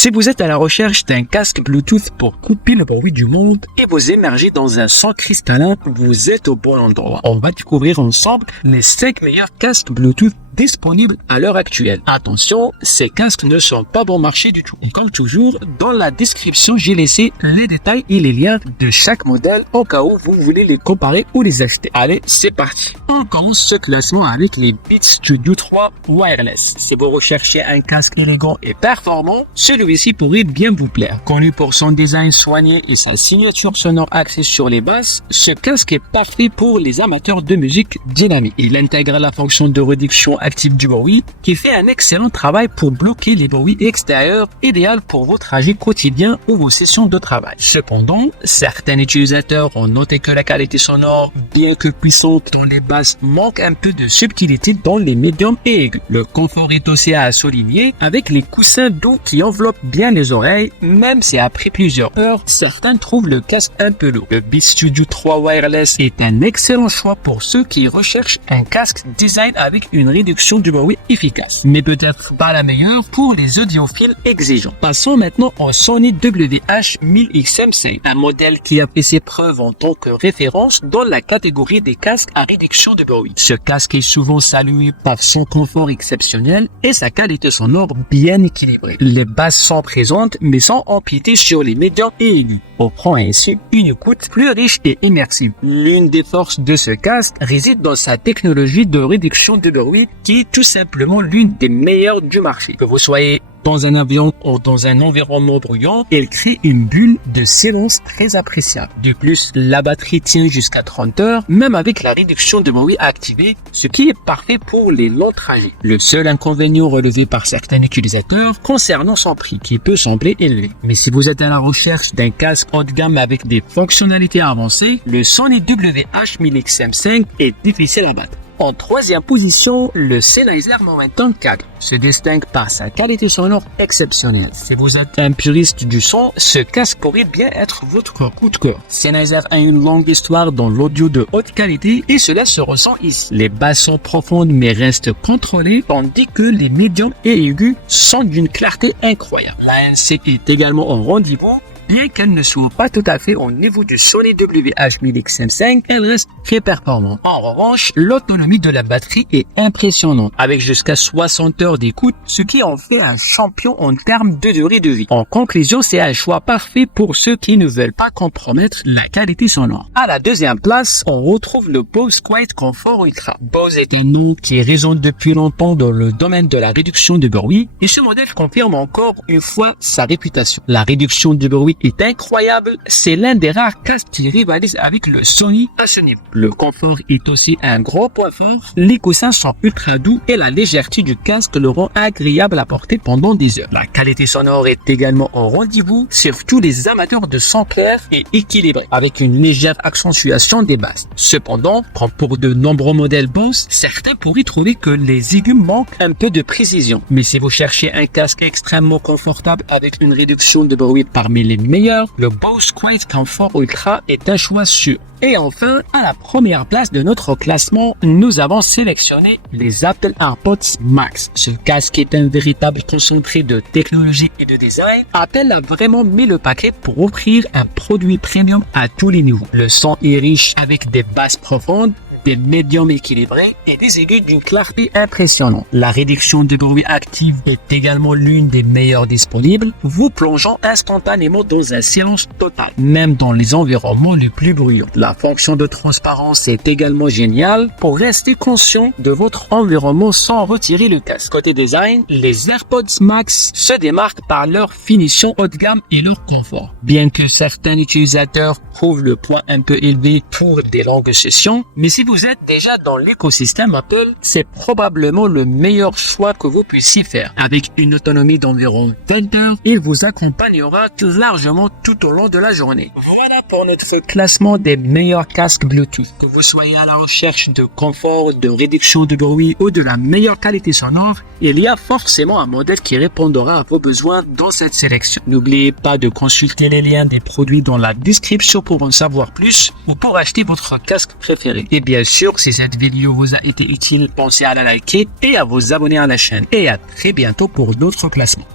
Si vous êtes à la recherche d'un casque Bluetooth pour couper le bruit du monde et vous émerger dans un son cristallin, vous êtes au bon endroit. On va découvrir ensemble les 5 meilleurs casques Bluetooth disponibles à l'heure actuelle. Attention, ces casques ne sont pas bon marché du tout. Et comme toujours, dans la description, j'ai laissé les détails et les liens de chaque modèle au cas où vous voulez les comparer ou les acheter. Allez, c'est parti. On commence ce classement avec les Beats Studio 3 Wireless. Si vous recherchez un casque élégant et performant, celui-ci pourrait bien vous plaire. Connu pour son design soigné et sa signature sonore axée sur les basses, ce casque est parfait pour les amateurs de musique dynamique. Il intègre la fonction de réduction active du bruit qui fait un excellent travail pour bloquer les bruits extérieurs, idéal pour vos trajets quotidiens ou vos sessions de travail. Cependant, certains utilisateurs ont noté que la qualité sonore, bien que puissante dans les basses, manque un peu de subtilité dans les médiums et aigus. Le confort est aussi à souligner avec les coussins doux qui enveloppent bien les oreilles, même si après plusieurs heures, certains trouvent le casque un peu lourd. Le Beats Studio 3 Wireless est un excellent choix pour ceux qui recherchent un casque design avec une réduction du bruit efficace, mais peut-être pas la meilleure pour les audiophiles exigeants. Passons maintenant au Sony WH-1000XM5, un modèle qui a fait ses preuves en tant que référence dans la catégorie des casques à réduction de bruit. Ce casque est souvent salué par son confort exceptionnel et sa qualité sonore bien équilibrée. Les basses sont présentes mais sans empiéter sur les médiums et aigus, offrant ainsi une écoute plus riche et immersive. L'une des forces de ce casque réside dans sa technologie de réduction de bruit qui est tout simplement l'une des meilleures du marché. Que vous soyez dans un avion ou dans un environnement bruyant, elle crée une bulle de silence très appréciable. De plus, la batterie tient jusqu'à 30 heures, même avec la réduction de bruit activée, ce qui est parfait pour les longs trajets. Le seul inconvénient relevé par certains utilisateurs concernant son prix, qui peut sembler élevé. Mais si vous êtes à la recherche d'un casque haut de gamme avec des fonctionnalités avancées, le Sony WH-1000XM5 est difficile à battre. En troisième position, le Sennheiser Momentum 4 se distingue par sa qualité sonore exceptionnelle. Si vous êtes un puriste du son, ce casque pourrait bien être votre coup de cœur. Sennheiser a une longue histoire dans l'audio de haute qualité et cela se ressent ici. Les basses sont profondes mais restent contrôlées, tandis que les médiums et aigus sont d'une clarté incroyable. L'ANC est également en rendez-vous. Bien qu'elle ne soit pas tout à fait au niveau du Sony WH-1000XM5, elle reste très performante. En revanche, l'autonomie de la batterie est impressionnante, avec jusqu'à 60 heures d'écoute, ce qui en fait un champion en termes de durée de vie. En conclusion, c'est un choix parfait pour ceux qui ne veulent pas compromettre la qualité sonore. À la deuxième place, on retrouve le Bose Quiet Comfort Ultra. Bose est un nom qui résonne depuis longtemps dans le domaine de la réduction de bruit, et ce modèle confirme encore une fois sa réputation. La réduction de bruit est incroyable, c'est l'un des rares casques qui rivalise avec le Sony à ce niveau. Le confort est aussi un gros point fort, les coussins sont ultra doux et la légèreté du casque le rend agréable à porter pendant des heures. La qualité sonore est également au rendez-vous, surtout les amateurs de son clair et équilibré, avec une légère accentuation des basses. Cependant, comme pour de nombreux modèles Bose, certains pourraient trouver que les aigus manquent un peu de précision. Mais si vous cherchez un casque extrêmement confortable avec une réduction de bruit parmi les meilleur, le Bose Quiet Comfort Ultra est un choix sûr. Et enfin, à la première place de notre classement, nous avons sélectionné les Apple AirPods Max. Ce casque est un véritable concentré de technologie et de design. Apple a vraiment mis le paquet pour offrir un produit premium à tous les niveaux. Le son est riche avec des basses profondes, des médiums équilibrés et des aigus d'une clarté impressionnante. La réduction de bruit active est également l'une des meilleures disponibles, vous plongeant instantanément dans un silence total, même dans les environnements les plus bruyants. La fonction de transparence est également géniale pour rester conscient de votre environnement sans retirer le casque. Côté design, les AirPods Max se démarquent par leur finition haut de gamme et leur confort. Bien que certains utilisateurs trouvent le poids un peu élevé pour des longues sessions, mais si vous êtes déjà dans l'écosystème Apple, c'est probablement le meilleur choix que vous puissiez faire. Avec une autonomie d'environ 20 heures, il vous accompagnera largement tout au long de la journée. Voilà pour notre classement des meilleurs casques Bluetooth. Que vous soyez à la recherche de confort, de réduction de bruit ou de la meilleure qualité sonore, il y a forcément un modèle qui répondra à vos besoins dans cette sélection. N'oubliez pas de consulter les liens des produits dans la description pour en savoir plus ou pour acheter votre casque préféré. Et bien sûr, si cette vidéo vous a été utile, pensez à la liker et à vous abonner à la chaîne. Et à très bientôt pour d'autres classements.